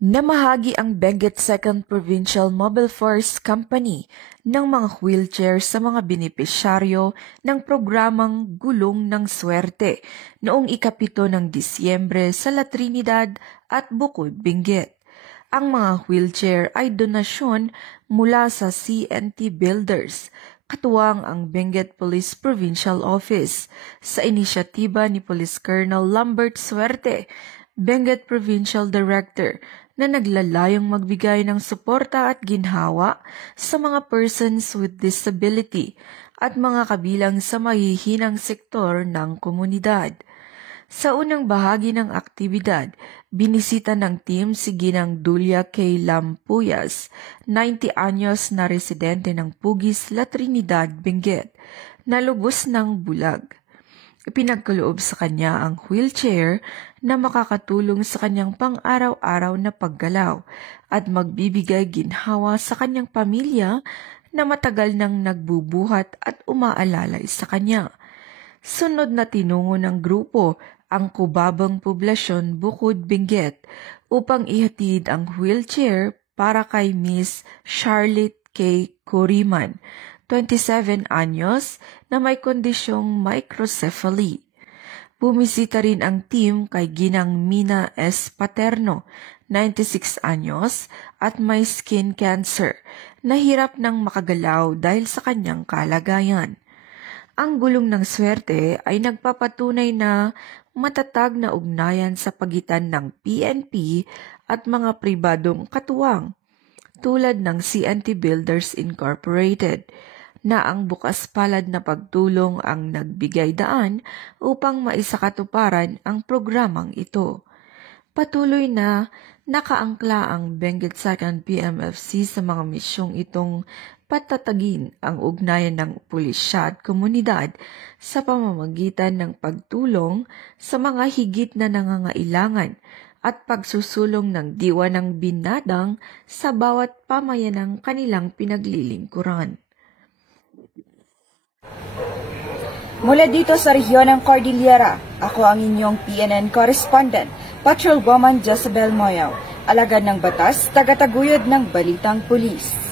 Namahagi ang Benguet 2nd Provincial Mobile Force Company ng mga wheelchair sa mga benepisyaryo ng programang Gulong ng Swerte noong ika-7 ng Disyembre sa La Trinidad at Bukod, Benguet. Ang mga wheelchair ay donasyon mula sa CNT Builders, katuwang ang Benguet Police Provincial Office, sa inisyatiba ni Police Colonel Lambert Suerte, Benguet Provincial Director, na naglalayong magbigay ng suporta at ginhawa sa mga persons with disability at mga kabilang sa mahihinang sektor ng komunidad. Sa unang bahagi ng aktibidad, binisita ng team si Ginang Dulia K. Lampuyas, 90 anyos na residente ng Pugis, La Trinidad, Benguet, na lubos ng bulag. Ipinagkaloob sa kanya ang wheelchair na makakatulong sa kanyang pang-araw-araw na paggalaw at magbibigay ginhawa sa kanyang pamilya na matagal nang nagbubuhat at umaalalay sa kanya. Sunod na tinungo ng grupo ang kubabang poblasyon Bukod, Benguet upang ihatid ang wheelchair para kay Miss Charlotte K. Coriman, 27 anyos, na may kondisyong microcephaly. Bumisita rin ang team kay Ginang Mina S. Paterno, 96 anyos, at may skin cancer, na hirap nang makagalaw dahil sa kanyang kalagayan. Ang Gulong ng Swerte ay nagpapatunay na matatag na ugnayan sa pagitan ng PNP at mga pribadong katuwang, tulad ng CNT Builders Incorporated, na ang bukas palad na pagtulong ang nagbigay daan upang maisakatuparan ang programang ito. Patuloy na nakaangkla ang Benguet 2nd PMFC sa mga misyong itong patatagin ang ugnayan ng pulisya at komunidad sa pamamagitan ng pagtulong sa mga higit na nangangailangan at pagsusulong ng diwa ng binadang sa bawat pamayanang kanilang pinaglilingkuran. Mula dito sa rehiyon ng Cordillera, ako ang inyong PNN correspondent, Patrolwoman Jezebel Moyaw, alagad ng batas, tagataguyod ng Balitang Pulis.